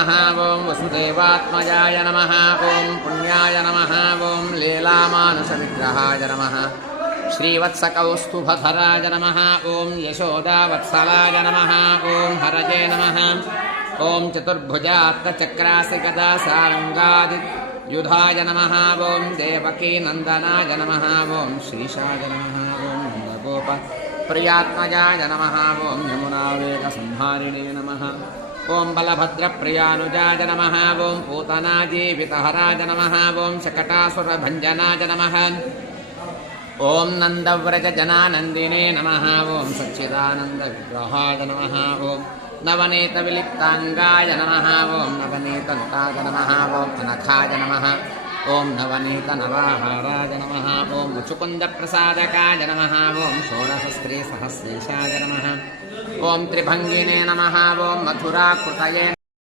नमः ॐ वसुदेवात्मजाय नमः ॐ पुण्याय नमः ॐ लीलामानुषविग्रहाय नमः श्रीवत्सकौस्तुभधराय नमः ॐ यशोदावत्सलाय नमः ॐ हरजे नमः ॐ चतुर्भुजात्तचक्रासिकदासारङ्गादियुधाय नमः ॐ देवकीनन्दनाय नमः ॐ श्रीशाय नमः ॐ नन्दगोपप्रियात्मजाय नमः ॐ यमुनावेगसंहारिणे नमः ॐ बलभद्रप्रियानुजाय नमः ॐ पूतनाजीवितहराय नमः ॐ शकटासुरभञ्जनाय नमः ॐ नन्दव्रजजनानन्दिने नमः ॐ सच्चिदानन्दविग्रहाय नमः ॐ नवनीतविलिप्ताङ्गाय नमः ॐ नवनीतनुताय नमः ॐ अनखाय नमः ॐ नवनीतनवाहाराय नमः ॐ मुचुकुन्दप्रसादकाय नमः ॐ षोडशस्त्रीसहस्रेशाय नमः ॐ त्रिभङ्गिने नमः ॐ मथुराकृतये